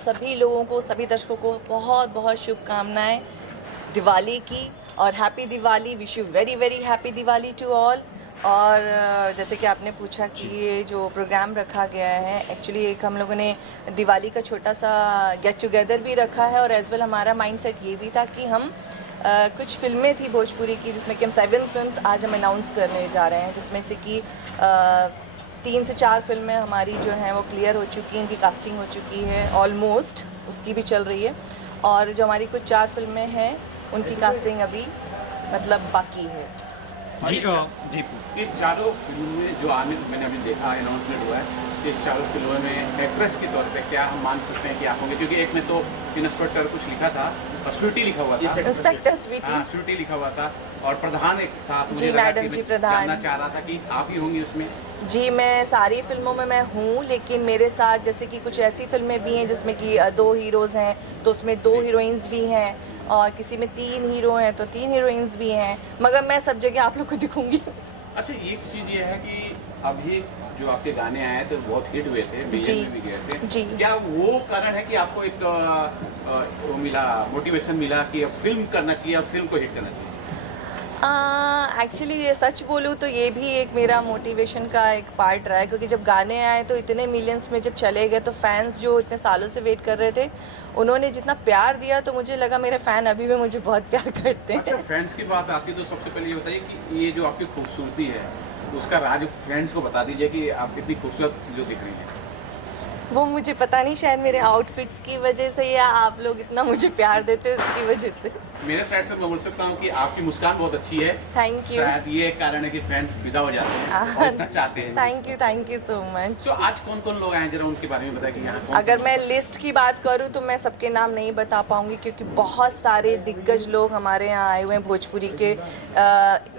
सभी लोगों को, सभी दर्शकों को बहुत बहुत शुभकामनाएं दिवाली की और happy Diwali. Wish you very very happy Diwali to all. और जैसे कि आपने पूछा कि ये जो प्रोग्राम रखा गया है, एक्चुअली एक हम लोगों ने दिवाली का छोटा सा गेट टुगेदर भी रखा है और एज वेल हमारा माइंडसेट ये भी था कि हम कुछ फिल्में थी भोजपुरी की जिसमें कि हम 7 फिल्म्स आज हम अनाउंस करने जा रहे हैं, जिसमें से कि 3 से 4 फिल्में हमारी जो हैं वो क्लियर हो चुकी हैं, इनकी कास्टिंग हो चुकी है ऑलमोस्ट, उसकी भी चल रही है। और जो हमारी कुछ 4 फिल्में हैं उनकी कास्टिंग अभी मतलब बाकी है। जी जी, ये चारों फिल्मों में जो आने मैंने अभी देखा अनाउंसमेंट हुआ है, ये चारों फिल्मों में एक्ट्रेस के तौर पे क्या हम मान सकते हैं कि आप होंगे? क्योंकि एक में तो इंस्पेक्टर कुछ लिखा था और स्वीटी लिखा हुआ था, इंस्पेक्टर स्वीटी, हाँ स्वीटी लिखा हुआ था, और प्रधान एक था। जी मैडम जी, प्रधान। जानना चाह रहा था कि आप ही होंगी उसमें? जी, मैं सारी फिल्मों में मैं हूँ, लेकिन मेरे साथ जैसे कि कुछ ऐसी फिल्में भी हैं जिसमें कि 2 हीरोज़ हैं तो उसमें 2 हीरोइंस भी हैं, और किसी में 3 हीरो हैं तो 3 हीरोइंस भी हैं, मगर मैं सब जगह आप लोग को दिखूंगी। अच्छा, एक चीज़ ये है कि अभी जो आपके गाने आए थे बहुत हिट हुए थे, मिलियन में भी गए थे जी। क्या वो कारण है कि आपको एक वो मिला, मोटिवेशन मिला कि अब फिल्म करना चाहिए, अब फिल्म को हिट करना चाहिए? एक्चुअली ये सच बोलूँ तो ये भी एक मेरा मोटिवेशन का एक पार्ट रहा है, क्योंकि जब गाने आए तो इतने मिलियंस में जब चले गए तो फैंस जो इतने सालों से वेट कर रहे थे उन्होंने जितना प्यार दिया तो मुझे लगा मेरे फ़ैन अभी भी मुझे बहुत प्यार करते हैं। अच्छा, फैंस की बात आती है तो सबसे पहले ये बताइए कि ये जो आपकी खूबसूरती है उसका राज फैंस को बता दीजिए कि आप कितनी खूबसूरत जो दिख रही हैं। वो मुझे पता नहीं, शायद मेरे आउटफिट्स की वजह से या आप लोग इतना मुझे प्यार देते हैं उसकी वजह से। मेरे साइड से मैं बोल सकता हूँ कि आपकी मुस्कान बहुत अच्छी है। Thank you. शायद ये एक कारण है कि फैंस विदा हो जाते हैं और इतना चाहते हैं। Thank you so much. तो आज कौन कौन लोग आए, जरा उनके बारे में बताइए कि यहाँ अगर मैं लिस्ट की बात करूँ तो मैं सबके नाम नहीं बता पाऊँगी, क्योंकि बहुत सारे दिग्गज लोग हमारे यहाँ आए हुए हैं भोजपुरी के।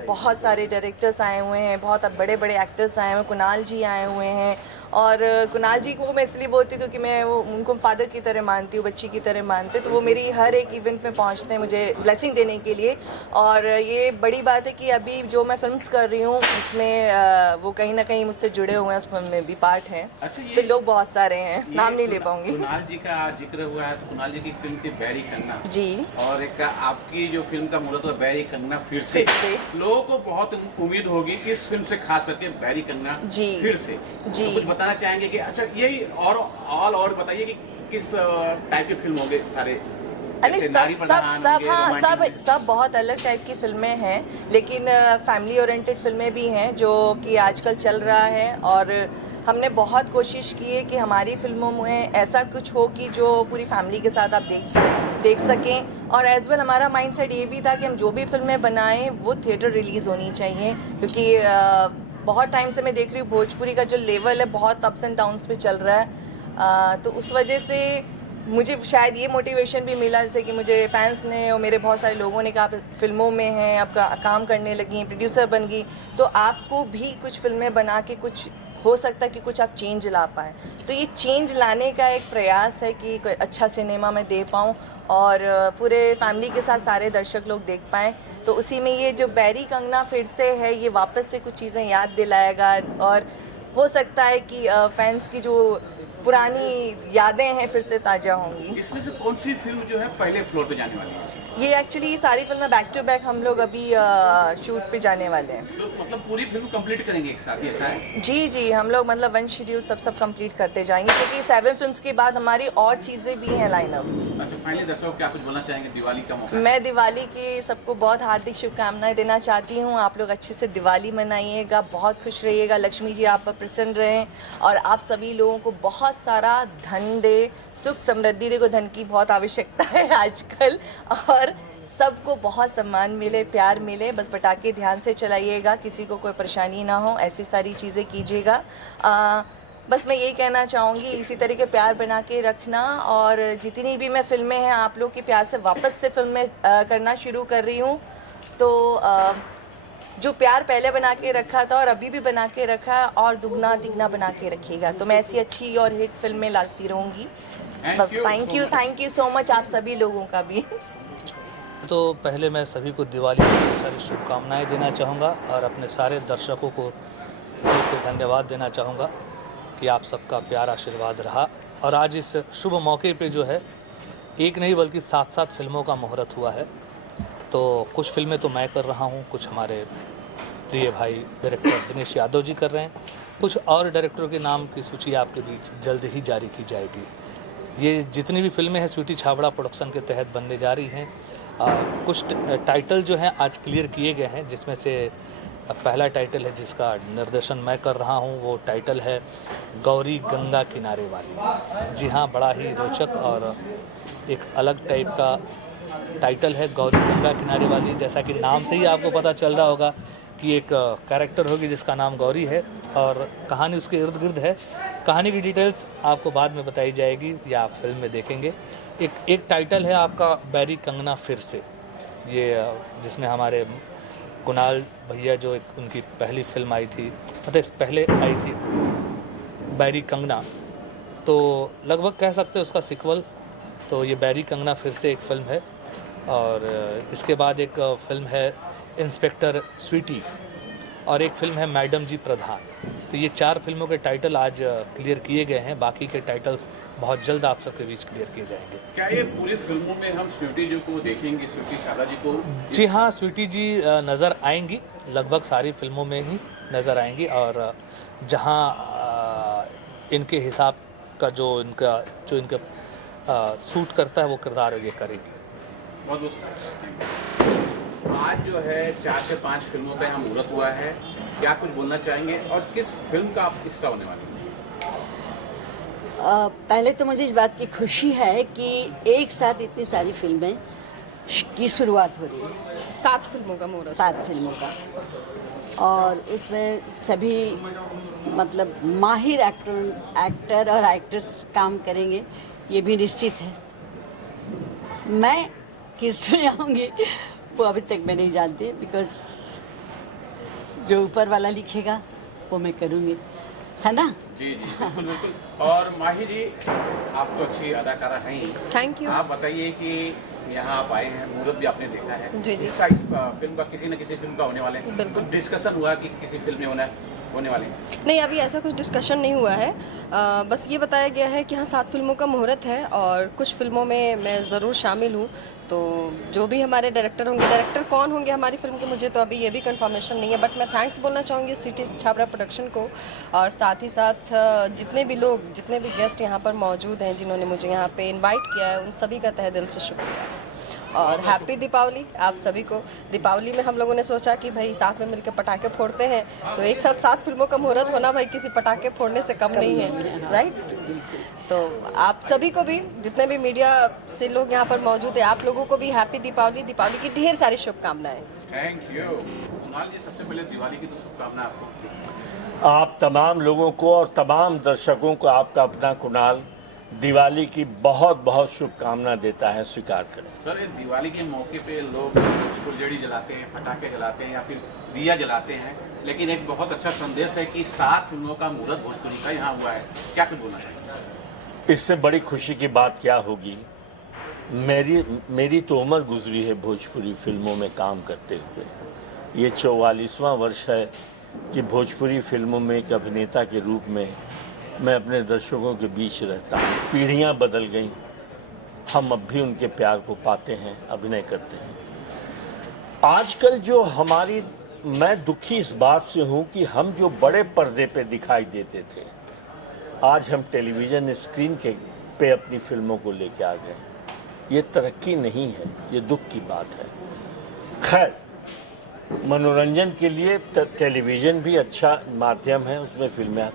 बहुत सारे डायरेक्टर्स आए हुए हैं, बहुत बड़े बड़े एक्टर्स आए हुए हैं, कुणाल जी आए हुए हैं। और कुणाल जी को मैं इसलिए बोलती हूँ क्योंकि मैं वो उनको फादर की तरह मानती हूँ, बच्ची की तरह मानते, तो वो मेरी हर एक इवेंट में पहुँचते हैं मुझे ब्लेसिंग देने के लिए। और ये बड़ी बात है कि अभी जो मैं फिल्म्स कर रही हूँ उसमें वो कहीं ना कहीं मुझसे जुड़े हुए हैं, उस फिल्म में भी पार्ट हैं। अच्छा, तो लोग बहुत सारे हैं, नाम नहीं ले पाऊंगी। कुणाल जी का जिक्र हुआ है तो कुणाल जी की फिल्म थी बैरी कंगना जी, और एक आपकी जो फिल्म का मुहूर्त हुआ बैरी कंगना फिर से। लोगों को बहुत उम्मीद होगी इस फिल्म से, खास करके बैरी कंगना जी फिर से। जी, तो कुछ बताना चाहेंगे कि अच्छा ये और बताइए कि किस टाइप की फिल्म होगी? सारे सब बहुत अलग टाइप की फिल्में हैं, लेकिन फैमिली ओरिएंटेड फिल्में भी हैं जो कि आजकल चल रहा है। और हमने बहुत कोशिश की है कि हमारी फिल्मों में ऐसा कुछ हो कि जो पूरी फैमिली के साथ आप देख सकें। और एज वेल हमारा माइंडसेट ये भी था कि हम जो भी फिल्में बनाएं वो थिएटर रिलीज़ होनी चाहिए, क्योंकि बहुत टाइम से मैं देख रही हूँ भोजपुरी का जो लेवल है बहुत अप्स एंड डाउन्स पे चल रहा है। तो उस वजह से मुझे शायद ये मोटिवेशन भी मिला, जैसे कि मुझे फैंस ने और मेरे बहुत सारे लोगों ने कहा आप फिल्मों में हैं, आप काम करने लगी, प्रोड्यूसर बन गई, तो आपको भी कुछ फिल्में बना के कुछ हो सकता है कि कुछ आप चेंज ला पाएँ। तो ये चेंज लाने का एक प्रयास है कि कोई अच्छा सिनेमा मैं दे पाऊँ और पूरे फैमिली के साथ सारे दर्शक लोग देख पाएँ। तो उसी में ये जो बैरी कंगना फिर से है, ये वापस से कुछ चीज़ें याद दिलाएगा और हो सकता है कि फैंस की जो पुरानी यादें हैं फिर से ताज़ा होंगी। इसमें से कौन सी फिल्म जो है पहले फ्लोर पे जाने वाली है? ये एक्चुअली सारी फिल्में बैक टू बैक हम लोग अभी शूट पे जाने वाले हैं। तो मतलब पूरी फिल्म कंप्लीट करेंगे एक साथ, ऐसा है? जी, हम लोग मतलब 1 शेड्यूल सब कंप्लीट करते जाएंगे, क्योंकि 7 फिल्म्स के बाद हमारी और चीज़ें भी हैं लाइनअप। अच्छा, फाइनली दर्शकों क्या कुछ बोलना चाहेंगे दिवाली का मौका? मैं दिवाली की सबको बहुत हार्दिक शुभकामनाएं देना चाहती हूँ। आप लोग अच्छे से दिवाली मनाइएगा, बहुत खुश रहिएगा, लक्ष्मी जी आप पर प्रसन्न रहें और आप सभी लोगों को बहुत सारा धन दे, सुख समृद्धि दे। को धन की बहुत आवश्यकता है आजकल, और सबको बहुत सम्मान मिले, प्यार मिले। बस पटाखे ध्यान से चलाइएगा, किसी को कोई परेशानी ना हो, ऐसी सारी चीज़ें कीजिएगा। बस मैं यही कहना चाहूँगी, इसी तरह के प्यार बना के रखना। और जितनी भी मैं फिल्में हैं आप लोग के प्यार से वापस से फिल्में करना शुरू कर रही हूँ, तो जो प्यार पहले बना के रखा था और अभी भी बना के रखा है और दुगना तिगना बना के रखिएगा, तो मैं ऐसी अच्छी और हिट फिल्में लाती रहूँगी। बस थैंक यू सो मच आप सभी लोगों का भी। तो पहले मैं सभी को दिवाली की बहुत सारी शुभकामनाएं देना चाहूँगा और अपने सारे दर्शकों को दिल से धन्यवाद देना चाहूँगा कि आप सबका प्यार आशीर्वाद रहा और आज इस शुभ मौके पे जो है एक नहीं बल्कि 7 फिल्मों का मुहूर्त हुआ है। तो कुछ फिल्में तो मैं कर रहा हूँ, कुछ हमारे प्रिय भाई डायरेक्टर दिनेश यादव जी कर रहे हैं, कुछ और डायरेक्टरों के नाम की सूची आपके बीच जल्द ही जारी की जाएगी। ये जितनी भी फिल्में हैं स्वीटी छाबड़ा प्रोडक्शन के तहत बनने जा रही हैं। कुछ टाइटल जो हैं आज क्लियर किए गए हैं, जिसमें से पहला टाइटल है जिसका निर्देशन मैं कर रहा हूं, वो टाइटल है गौरी गंगा किनारे वाली। जी हाँ, बड़ा ही रोचक और एक अलग टाइप का टाइटल है गौरी गंगा किनारे वाली। जैसा कि नाम से ही आपको पता चल रहा होगा कि एक कैरेक्टर होगी जिसका नाम गौरी है और कहानी उसके इर्द गिर्द है। कहानी की डिटेल्स आपको बाद में बताई जाएगी या आप फिल्म में देखेंगे। एक टाइटल है आपका बैरी कंगना फिर से, ये जिसमें हमारे कुणाल भैया जो एक उनकी पहली फिल्म आई थी, मतलब इस पहले आई थी बैरी कंगना, तो लगभग कह सकते हैं उसका सिक्वल। तो ये बैरी कंगना फिर से एक फ़िल्म है। और इसके बाद एक फ़िल्म है इंस्पेक्टर स्वीटी और एक फ़िल्म है मैडम जी प्रधान। तो ये 4 फिल्मों के टाइटल आज क्लियर किए गए हैं। बाकी के टाइटल्स बहुत जल्द आप सबके बीच क्लियर किए जाएंगे। क्या ये पूरी फिल्मों में हम स्वीटी जी को देखेंगे, स्वीटी छाबड़ा जी को? जी हाँ, स्वीटी जी नज़र आएंगी, लगभग सारी फिल्मों में ही नज़र आएंगी। और जहाँ इनके हिसाब का जो इनका सूट करता है वो किरदार ये करेगी। बहुत आज जो है 4 से 5 फिल्मों का यहाँ मुहूर्त हुआ है, क्या कुछ बोलना चाहेंगे और किस फिल्म का आप हिस्सा होने वाले हैं? पहले तो मुझे इस बात की खुशी है कि एक साथ इतनी सारी फिल्में की शुरुआत हो रही है। 7 फिल्मों का मुहूर्त। 7 फिल्मों का, और उसमें सभी मतलब माहिर एक्टर और एक्ट्रेस काम करेंगे, ये भी निश्चित है। मैं किस में आऊँगी वो अभी तक मैं नहीं जानती, बिकॉज जो ऊपर वाला लिखेगा वो मैं करूँगी, है ना? जी जी, बिल्कुल बिल्कुल। और माही जी, आप तो अच्छी अदाकारा हैं ही। Thank you. आप बताइए कि यहाँ आप आए हैं, मुहूर्त भी आपने देखा है। जी जी। इस फिल्म का किसी न किसी फिल्म का होने वाले हैं। बिल्कुल। कुछ डिस्कशन हुआ कि किसी फिल्म में होने वाले हैं? नहीं, अभी ऐसा कुछ डिस्कशन नहीं हुआ है। बस ये बताया गया है कि हाँ 7 फिल्मों का मुहूर्त है और कुछ फिल्मों में मैं ज़रूर शामिल हूँ। तो जो भी हमारे डायरेक्टर होंगे, डायरेक्टर कौन होंगे हमारी फिल्म के, मुझे तो अभी ये भी कंफर्मेशन नहीं है। बट मैं थैंक्स बोलना चाहूँगी स्वीटी छाबड़ा प्रोडक्शन को, और साथ ही साथ जितने भी गेस्ट यहाँ पर मौजूद हैं, जिन्होंने मुझे यहाँ पे इन्वाइट किया है, उन सभी का तहे दिल से शुक्रिया। और हैप्पी दीपावली आप सभी को। दीपावली में हम लोगों ने सोचा कि भाई साथ में मिलकर पटाखे फोड़ते हैं, तो एक साथ 7 फिल्मों का मुहूर्त होना भाई किसी पटाखे फोड़ने से कम नहीं है, राइट? तो आप सभी को भी, जितने भी मीडिया से लोग यहाँ पर मौजूद है, आप लोगों को भी हैप्पी दीपावली की ढेर सारी शुभकामनाएं। Thank you. कुणाल जी, सबसे पहले दिवाली की तो शुभकामनाएं आपको। आप तमाम लोगों को और तमाम दर्शकों को आपका अपना कुणाल दिवाली की बहुत बहुत शुभकामना देता है, स्वीकार करें। सर, इस दिवाली के मौके पे लोग फुलझड़ी जलाते हैं, पटाखे जलाते हैं या फिर दिया जलाते हैं, लेकिन एक बहुत अच्छा संदेश है कि 7 फिल्मों का मुहूर्त भोजपुरी का यहाँ हुआ है। क्या कुछ बोलना चाहिए? इससे बड़ी खुशी की बात क्या होगी। मेरी तो उम्र गुजरी है भोजपुरी फिल्मों में काम करते हुए। ये 44वां वर्ष है कि भोजपुरी फिल्मों में एक अभिनेता के रूप में मैं अपने दर्शकों के बीच रहता हूँ। पीढ़ियाँ बदल गईं, हम अब भी उनके प्यार को पाते हैं, अभिनय करते हैं। आजकल जो मैं दुखी इस बात से हूँ कि हम जो बड़े पर्दे पे दिखाई देते थे, आज हम टेलीविज़न स्क्रीन पे अपनी फिल्मों को लेके आ गए हैं। ये तरक्की नहीं है, ये दुख की बात है। खैर, मनोरंजन के लिए टेलीविज़न भी अच्छा माध्यम है, उसमें फिल्में,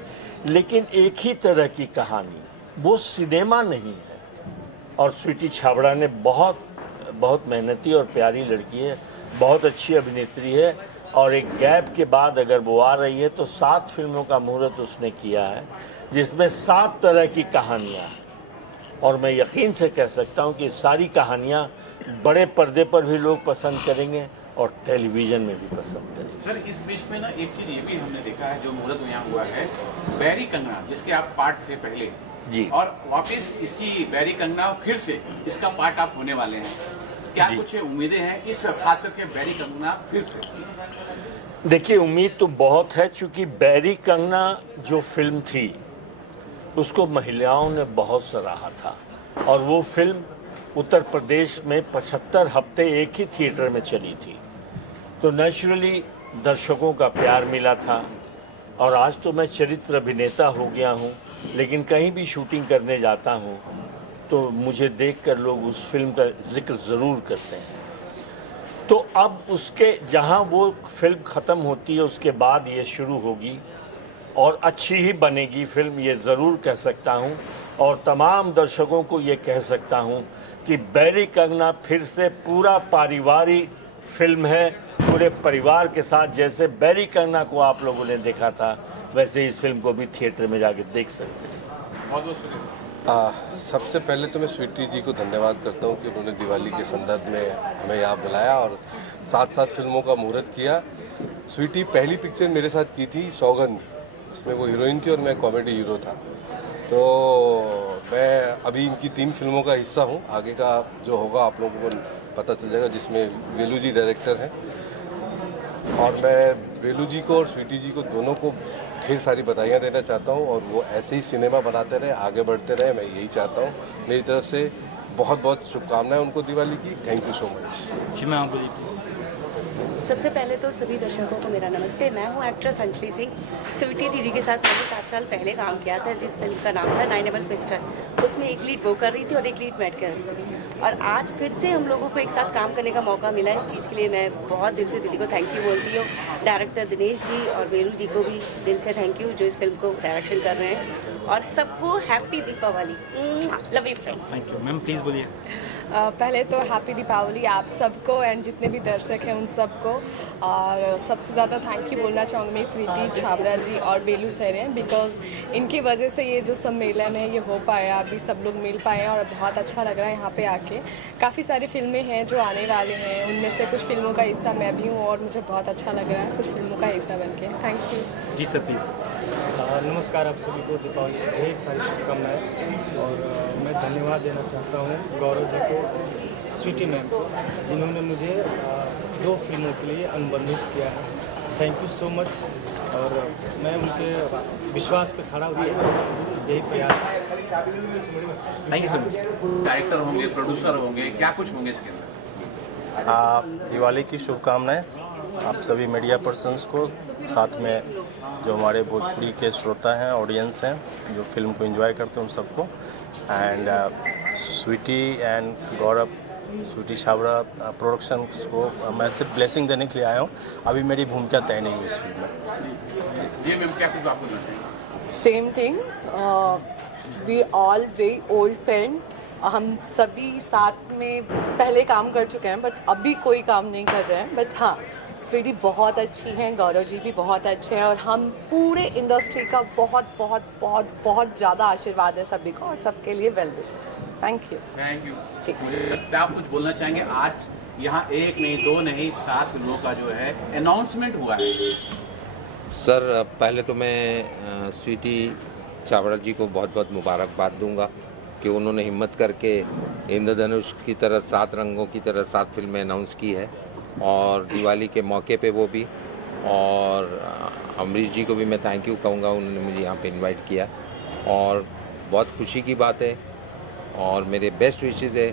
लेकिन एक ही तरह की कहानी, वो सिनेमा नहीं है। और स्वीटी छाबड़ा ने बहुत मेहनती और प्यारी लड़की है, बहुत अच्छी अभिनेत्री है, और एक गैप के बाद अगर वो आ रही है तो 7 फिल्मों का मुहूर्त उसने किया है, जिसमें 7 तरह की कहानियाँ हैं। और मैं यकीन से कह सकता हूँ कि सारी कहानियाँ बड़े पर्दे पर भी लोग पसंद करेंगे और टेलीविज़न में भी पसंद करेंगे। सर, इस बीच में ना एक चीज़ ये भी हमने देखा है, जो मुहूर्त यहाँ हुआ है, बैरी कंगना, जिसके आप पार्ट थे पहले जी, और वापस इसी बैरी कंगना फिर से इसका पार्ट आप होने वाले हैं। क्या कुछ उम्मीदें हैं इस, खास करके बैरी कंगना फिर से? देखिए, उम्मीद तो बहुत है, चूँकि बैरी कंगना जो फिल्म थी उसको महिलाओं ने बहुत सराहा था और वो फिल्म उत्तर प्रदेश में 75 हफ्ते एक ही थिएटर में चली थी। तो नेचुरली दर्शकों का प्यार मिला था और आज तो मैं चरित्र अभिनेता हो गया हूँ, लेकिन कहीं भी शूटिंग करने जाता हूँ तो मुझे देखकर लोग उस फिल्म का जिक्र ज़रूर करते हैं। तो अब उसके जहाँ वो फिल्म ख़त्म होती है उसके बाद ये शुरू होगी और अच्छी ही बनेगी फिल्म, ये ज़रूर कह सकता हूँ। और तमाम दर्शकों को ये कह सकता हूँ कि बैरी कंगना फिर से पूरा पारिवारिक फिल्म है, पूरे परिवार के साथ। जैसे बैरी कंगना को आप लोगों ने देखा था वैसे इस फिल्म को भी थिएटर में जाके देख सकते हैं। बहुत बहुत शुक्रिया। सबसे पहले तो मैं स्वीटी जी को धन्यवाद करता हूँ कि उन्होंने दिवाली के संदर्भ में हमें यहाँ बुलाया और साथ साथ फिल्मों का मुहूर्त किया। स्वीटी पहली पिक्चर मेरे साथ की थी सौगंध, इसमें वो हीरोइन थी और मैं कॉमेडी हीरो था। तो मैं अभी इनकी 3 फिल्मों का हिस्सा हूँ। आगे का जो होगा आप लोगों को पता चल जाएगा, जिसमें वेलू जी डायरेक्टर हैं। और मैं वेलू जी को और स्वीटी जी को दोनों को ढेर सारी बधाइयाँ देना चाहता हूँ और वो ऐसे ही सिनेमा बनाते रहे, आगे बढ़ते रहे, मैं यही चाहता हूँ। मेरी तरफ से बहुत बहुत शुभकामनाएं उनको दिवाली की। Thank you so much. जी मैं आप बोलिए। सबसे पहले तो सभी दर्शकों को मेरा नमस्ते। मैं हूँ एक्ट्रेस अंजलि सिंह। स्वीटी दीदी के साथ मैंने 7 साल पहले काम किया था, जिस फिल्म का नाम था 9 एबल पिस्टल। उसमें एक लीड वो कर रही थी और एक लीड मैं कर रही थी। और आज फिर से हम लोगों को एक साथ काम करने का मौका मिला। इस चीज़ के लिए मैं बहुत दिल से दीदी को थैंक यू बोलती हूँ। डायरेक्टर दिनेश जी और वेलू जी को भी दिल से थैंक यू जो इस फिल्म को डायरेक्शन कर रहे हैं। और सबको happy Deepavali. Love you friends. Thank you ma'am, please बोलिए। पहले तो हैप्पी दीपावली आप सबको एंड जितने भी दर्शक हैं उन सबको। और सबसे ज़्यादा थैंक यू बोलना चाहूँगी मैं स्वीटी छाबड़ा जी और बेलू सर हैं, बिकॉज इनकी वजह से ये जो सम्मेलन है ये हो पाया, अभी सब लोग मिल पाए हैं और बहुत अच्छा लग रहा है यहाँ पे आके। काफ़ी सारी फिल्में हैं जो आने वाले हैं, उनमें से कुछ फिल्मों का हिस्सा मैं भी हूँ और मुझे बहुत अच्छा लग रहा है कुछ फिल्मों का हिस्सा बन के। Thank you ji sir please. नमस्कार, आप सभी को दीपावली की ढेर सारी शुभकामनाएं। और मैं धन्यवाद देना चाहता हूँ गौरव जी को, स्वीटी मैम को, जिन्होंने मुझे 2 फिल्मों के लिए अनुबंधित किया है। Thank you so much. और मैं उनके विश्वास पे खड़ा हुआ यही प्रयास है। Thank you so much. Director होंगे, प्रोड्यूसर होंगे, क्या कुछ होंगे इसके अंदर? दिवाली की शुभकामनाएं आप सभी मीडिया पर्सन्स को, साथ में जो हमारे भोजपुरी के श्रोता हैं, ऑडियंस हैं, जो फिल्म को एंजॉय करते हैं उन सबको। And Sweetie and Gaurav, Sweetie Chhabra productions को मैं सिर्फ ब्लेसिंग देने के लिए आया हूँ। अभी मेरी भूमिका तय नहीं हुई इस फिल्म में। जी मैम, क्या कुछ आप बोलना चाहिए? Same thing, we all very old friend. हम सभी साथ में पहले काम कर चुके हैं, बट अभी कोई काम नहीं कर रहे हैं। बट हाँ, स्वीटी बहुत अच्छी हैं, गौरव जी भी बहुत अच्छे हैं और हम पूरे इंडस्ट्री का बहुत बहुत बहुत बहुत ज़्यादा आशीर्वाद है सभी को और सबके लिए well wishes. Thank you. Thank you. ठीक। मुझे लगता है आप कुछ बोलना चाहेंगे। आज यहाँ 1 नहीं 2 नहीं 7 फिल्मों का जो है अनाउंसमेंट हुआ है। सर पहले तो मैं स्वीटी छाबड़ा जी को बहुत बहुत मुबारकबाद दूंगा कि उन्होंने हिम्मत करके इंद्रधनुष की तरह 7 रंगों की तरह 7 फिल्में अनाउंस की है और दिवाली के मौके पे वो भी। और अमरीश जी को भी मैं थैंक यू कहूँगा, उन्होंने मुझे यहाँ पे इनवाइट किया और बहुत खुशी की बात है। और मेरे बेस्ट विशेज़ है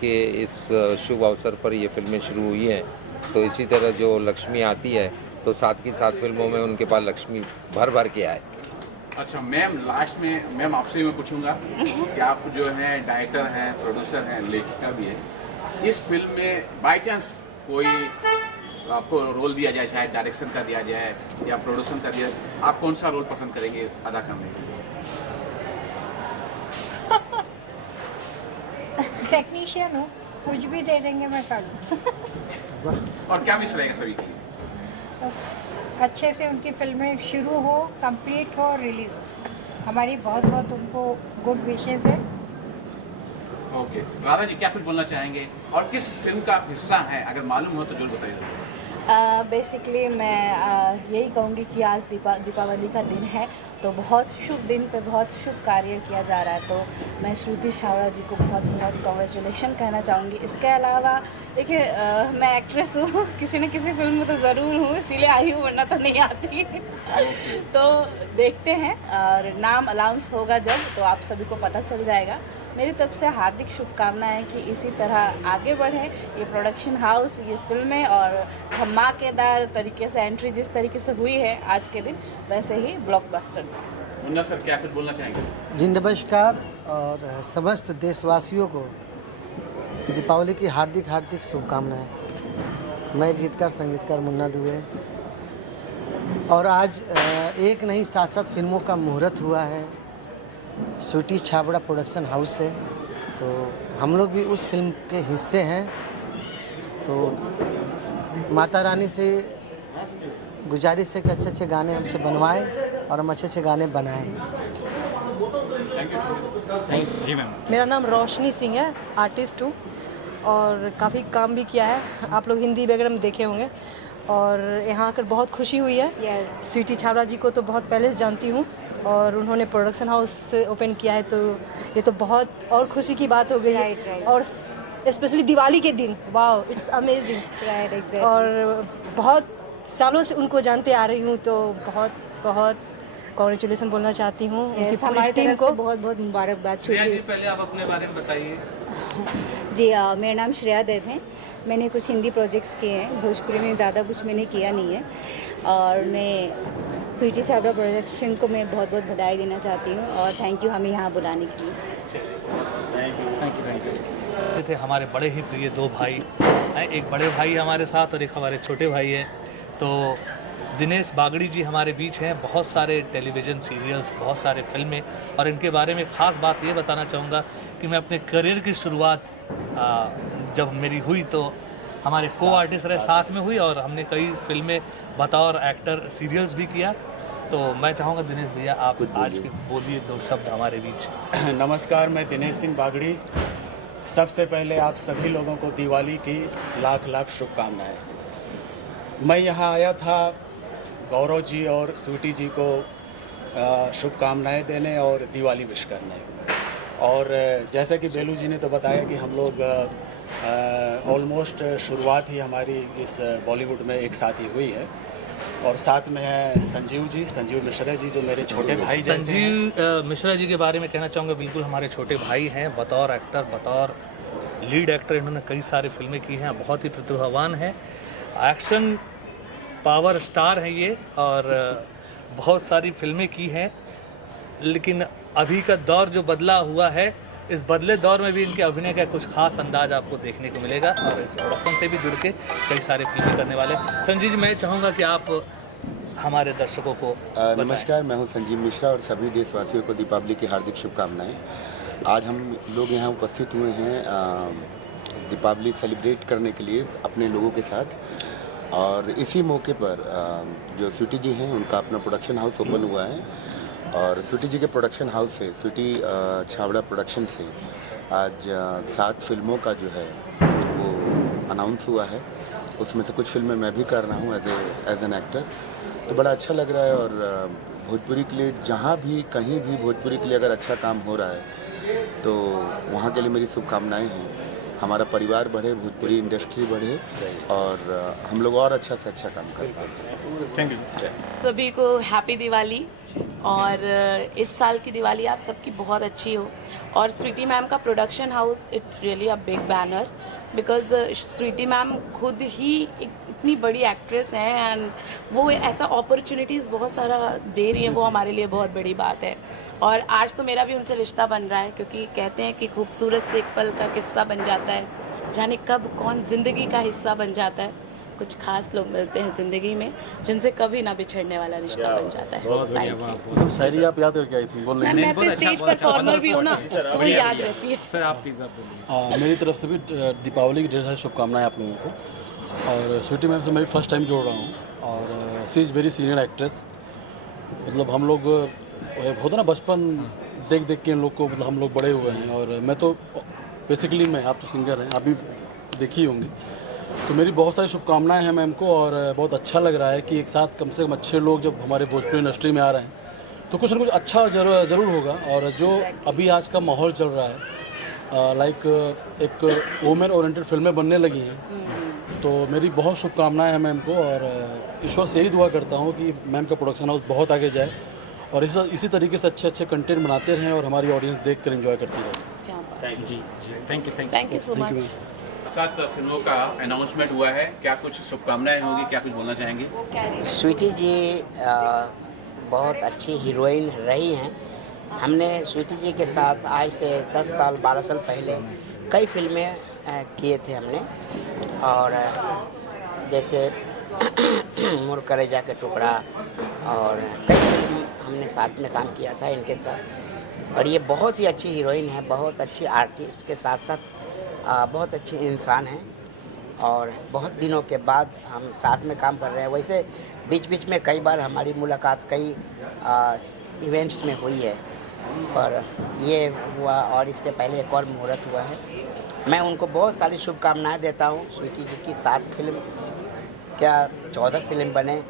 कि इस शुभ अवसर पर ये फिल्में शुरू हुई हैं, तो इसी तरह जो लक्ष्मी आती है तो 7 की 7 फिल्मों में उनके पास लक्ष्मी भर भर के आए। अच्छा मैम, लास्ट में मैम आपसे मैं पूछूंगा कि आप जो हैं डायरेक्टर हैं, प्रोड्यूसर हैं, लेखिका भी हैं। इस फिल्म में बाय चांस कोई आपको रोल दिया जाए, शायद डायरेक्शन का दिया जाए या प्रोड्यूसन का दिया, आप कौन सा रोल पसंद करेंगे अदा करने के लिए? टेक्नीशियन हूँ, कुछ भी दे देंगे मैं कर दूँ। और क्या विश रहेगा सभी के लिए? अच्छे से उनकी फिल्में शुरू हो, कंप्लीट हो और रिलीज हो। हमारी बहुत बहुत उनको गुड विशेस है। ओके, राधा जी क्या कुछ बोलना चाहेंगे और किस फिल्म का हिस्सा है? अगर मालूम हो तो जरूर बताइए। बेसिकली मैं यही कहूँगी कि आज दीपावली का दिन है तो बहुत शुभ दिन पे बहुत शुभ कार्य किया जा रहा है, तो मैं श्रुति छाबड़ा जी को बहुत बहुत कॉन्ग्रेचुलेशन कहना चाहूँगी। इसके अलावा देखिए मैं एक्ट्रेस हूँ, किसी न किसी फिल्म में तो ज़रूर हूँ, इसीलिए आई हूँ, वरना तो नहीं आती। तो देखते हैं, और नाम अनाउंस होगा जब तो आप सभी को पता चल जाएगा। मेरी तरफ से हार्दिक शुभकामनाएं कि इसी तरह आगे बढ़े ये प्रोडक्शन हाउस, ये फिल्में, और धमाकेदार तरीके से एंट्री जिस तरीके से हुई है आज के दिन, वैसे ही ब्लॉकबस्टर। मुन्ना सर क्या कुछ बोलना चाहेंगे? जी नमस्कार, और समस्त देशवासियों को दीपावली की हार्दिक हार्दिक शुभकामनाएं। मैं गीतकार संगीतकार मुन्ना दुबे, और आज एक नहीं 7 फिल्मों का मुहूर्त हुआ है स्वीटी छाबड़ा प्रोडक्शन हाउस से, तो हम लोग भी उस फिल्म के हिस्से हैं। तो माता रानी से गुजारिश है कि अच्छे अच्छे गाने हमसे बनवाएं और हम अच्छे अच्छे गाने बनाएं। जी मैम। मेरा नाम रोशनी सिंह है, आर्टिस्ट हूँ और काफ़ी काम भी किया है। आप लोग हिंदी वगैरह में देखे होंगे, और यहाँ आकर बहुत खुशी हुई है। स्वीटी छाबड़ा जी को तो बहुत पहले से जानती हूँ, और उन्होंने प्रोडक्शन हाउस ओपन किया है, तो ये तो बहुत और खुशी की बात हो गई है। और स्पेशली दिवाली के दिन, वाओ, इट्स अमेजिंग। और बहुत सालों से उनको जानते आ रही हूँ, तो बहुत बहुत कॉन्ग्रेचुलेसन बोलना चाहती हूँ उनकी पूरी टीम को। बहुत बहुत मुबारकबाद। पहले आप अपने बारे में बताइए। जी मेरा नाम श्रेया देव है। मैंने कुछ हिंदी प्रोजेक्ट्स किए हैं, भोजपुरी में ज़्यादा कुछ मैंने किया नहीं है, और मैं स्वीटी छाबड़ा प्रोडक्शन को मैं बहुत बहुत बधाई देना चाहती हूँ, और थैंक यू हमें यहाँ बुलाने के लिए। Thank you. थे हमारे बड़े ही प्रिय 2 भाई हैं, एक बड़े भाई हमारे साथ और एक हमारे छोटे भाई हैं। तो दिनेश बागड़ी जी हमारे बीच हैं। बहुत सारे टेलीविज़न सीरियल्स, बहुत सारे फिल्में, और इनके बारे में ख़ास बात ये बताना चाहूँगा कि मैं अपने करियर की शुरुआत जब मेरी हुई तो हमारे को आर्टिस्ट रहे साथ में हुई, और हमने कई फिल्में बतौर एक्टर सीरियल्स भी किया। तो मैं चाहूँगा दिनेश भैया आप आज के बोलिए 2 शब्द हमारे बीच। नमस्कार, मैं दिनेश सिंह बागड़ी। सबसे पहले आप सभी लोगों को दिवाली की लाख लाख शुभकामनाएं। मैं यहाँ आया था गौरव जी और स्वीटी जी को शुभकामनाएं देने और दिवाली विश करने। और जैसा कि बेलू जी ने तो बताया कि हम लोग ऑलमोस्ट शुरुआत ही हमारी इस बॉलीवुड में एक साथ ही हुई है, और साथ में है संजीव मिश्रा जी जो मेरे छोटे भाई जैसे हैं। संजीव मिश्रा जी के बारे में कहना चाहूँगा, बिल्कुल हमारे छोटे भाई हैं। बतौर एक्टर, बतौर लीड एक्टर इन्होंने कई सारी फिल्में की हैं, बहुत ही प्रतिभावान हैं, एक्शन पावर स्टार हैं ये, और बहुत सारी फिल्में की हैं। लेकिन अभी का दौर जो बदला हुआ है, इस बदले दौर में भी इनके अभिनय का कुछ खास अंदाज आपको देखने को मिलेगा, और इस प्रोडक्शन से भी जुड़ के कई सारे फिल्में करने वाले। संजीव जी, मैं चाहूँगा कि आप हमारे दर्शकों को नमस्कार, मैं हूं संजीव मिश्रा, और सभी देशवासियों को दीपावली की हार्दिक शुभकामनाएं। आज हम लोग यहाँ उपस्थित हुए हैं दीपावली सेलिब्रेट करने के लिए अपने लोगों के साथ, और इसी मौके पर जो स्वीटी जी हैं उनका अपना प्रोडक्शन हाउस ओपन हुआ है, और स्वीटी जी के प्रोडक्शन हाउस से, स्वीटी छाबड़ा प्रोडक्शन से आज 7 फिल्मों का जो है वो अनाउंस हुआ है। उसमें से कुछ फिल्में मैं भी कर रहा हूँ एज एन एक्टर, तो बड़ा अच्छा लग रहा है। और भोजपुरी के लिए जहाँ भी कहीं भी भोजपुरी के लिए अगर अच्छा काम हो रहा है तो वहाँ के लिए मेरी शुभकामनाएँ हैं। हमारा परिवार बढ़े, भोजपुरी इंडस्ट्री बढ़े, और हम लोग और अच्छा से अच्छा काम कर पाएँ। Thank you. सभी को हैप्पी दिवाली, और इस साल की दिवाली आप सबकी बहुत अच्छी हो। और स्वीटी मैम का production house, it's really a big banner, because Sweetie ma'am खुद ही इतनी बड़ी एक्ट्रेस हैं, एंड वो ऐसा अपॉर्चुनिटीज़ बहुत सारा दे रही हैं, वो हमारे लिए बहुत बड़ी बात है। और आज तो मेरा भी उनसे रिश्ता बन रहा है, क्योंकि कहते हैं कि खूबसूरत से एक पल का किस्सा बन जाता है, जाने कब कौन ज़िंदगी का हिस्सा बन जाता है। कुछ खास लोग मिलते हैं ज़िंदगी में जिनसे कभी ना बिछड़ने वाला रिश्ता बन जाता है। तो शायरी आप याद करके आई थी बोलने? मैं तो स्टेज परफॉर्मर भी हूँ ना, तो वो याद रहती है। सर आपकी मेरी तरफ से भी दीपावली की ढेर सारी शुभकामनाएं आप लोगों को। और स्वीटी मैम से मैं भी फर्स्ट टाइम जोड़ रहा हूँ, और सी इज़ वेरी सीनियर एक्ट्रेस। मतलब हम लोग होता ना बचपन देख देख के इन लोग को, मतलब हम लोग बड़े हुए हैं। और मैं तो बेसिकली आप तो सिंगर हैं, आप भी देखी होंगी, तो मेरी बहुत सारी शुभकामनाएं हैं मैम को। और बहुत अच्छा लग रहा है कि एक साथ कम से कम अच्छे लोग जब हमारे भोजपुरी इंडस्ट्री में आ रहे हैं, तो कुछ ना कुछ अच्छा ज़रूर होगा। और जो अभी आज का माहौल चल रहा है, लाइक एक वुमेन ओरिएंटेड फिल्में बनने लगी हैं, तो मेरी बहुत शुभकामनाएं हैं मैम को, और ईश्वर से यही दुआ करता हूँ कि मैम का प्रोडक्शन हाउस बहुत आगे जाए और इसी तरीके से अच्छे कंटेंट बनाते रहें और हमारी ऑडियंस देख कर एंजॉय करती रहे। जी थैंक यू सो मच। 7 फिल्मों का अनाउंसमेंट हुआ है, क्या कुछ शुभकामनाएं होगी, क्या कुछ बोलना चाहेंगे? स्वीटी जी बहुत अच्छी हीरोइन रही हैं। हमने स्वीटी जी के साथ आज से 10 साल 12 साल पहले कई फिल्में किए थे हमने, और जैसे मोर कलेजा के टुकड़ा और कई फिल्म हमने साथ में काम किया था इनके साथ। और ये बहुत ही अच्छी हीरोइन है, बहुत अच्छी आर्टिस्ट के साथ साथ बहुत अच्छी इंसान है, और बहुत दिनों के बाद हम साथ में काम कर रहे हैं। वैसे बीच बीच में कई बार हमारी मुलाकात कई इवेंट्स में हुई है, पर ये हुआ और इसके पहले एक और मुहूर्त हुआ है। मैं उनको बहुत सारी शुभकामनाएं देता हूँ। स्वीटी जी की 7 फिल्म क्या 14 फिल्म बने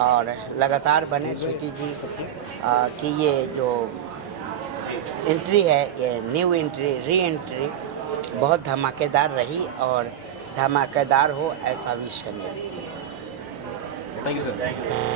और लगातार बने। स्वीटी जी की ये जो एंट्री है, ये न्यू एंट्री, री एंट्री बहुत धमाकेदार रही और धमाकेदार हो ऐसा विश है मेरी। Thank you sir.